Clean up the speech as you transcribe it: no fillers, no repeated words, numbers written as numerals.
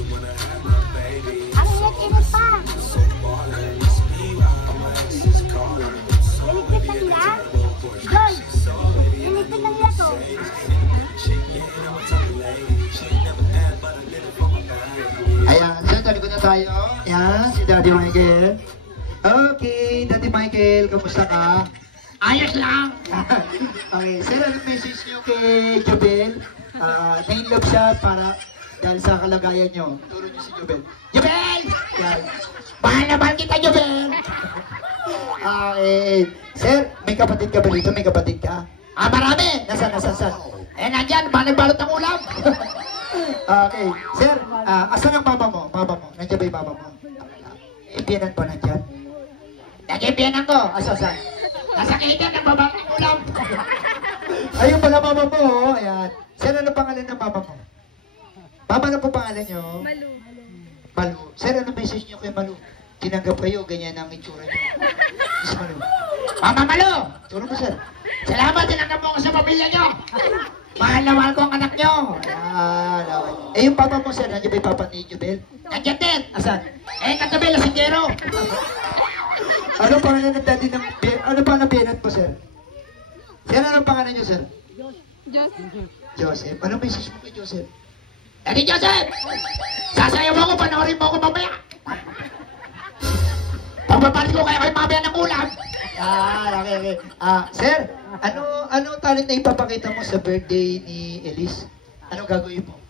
Ang init-init pa. Liligpit na nila? Joy, liligpit na nila to. Ayan, sir, talikod na tayo. Ayan, si Daddy Michael. Okay, Daddy Michael, kamusta ka? Ayos lang. Okay, sir, anong message nyo kay Jobel? Na-inlove siya para dahil sa kalagayan nyo. Turo nyo si Jobel. Jubel! Yan. Mahal naman kita, Jubel! Sir, may kapatid ka ba dito? May kapatid ka? Marami! Nasaan? Eh, nandyan, nagbalot ng ulam. Okay, sir, asan ang mama mo? Nandiyan ba yung mama mo? Ibiyanan po nandiyan. Nag-ibiyanan ko. Asan? Nasa kitchen, nagbabalot ng ulam. Ayun pala mama mo, oh. Ayan. Sir, ano pangalan ng mama mo? Mama, ano po pangalan nyo? Malu. Sir, ano message nyo kay Malu? Tinanggap kayo, ganyan ang itsura nyo. Miss Malu. Mama Malo! Turo mo, sir. Salamat, tinanggap mo ko sa pamilya nyo. Mahal na mahal ko ang anak nyo. Ayan, okay. Yung papa mo, sir, nandiyan ba yung papa ni Jubel? Nandiyan din. Asan? Katabi, lasingero. Ano pangalan ng daddy ng... Ano pangalan ng biyanan po, sir? Sir, anong pangalan nyo, sir? Joseph. Anong message mo kay Joseph? Daddy Joseph! Sasayaw mo ko, panoorin mo ko mamaya. Pagbabalik ko kayo kay mamaya ng ulam. Okay. Sir, ano talent na ipapakita mo sa birthday ni Elise? Anong gagawin mo?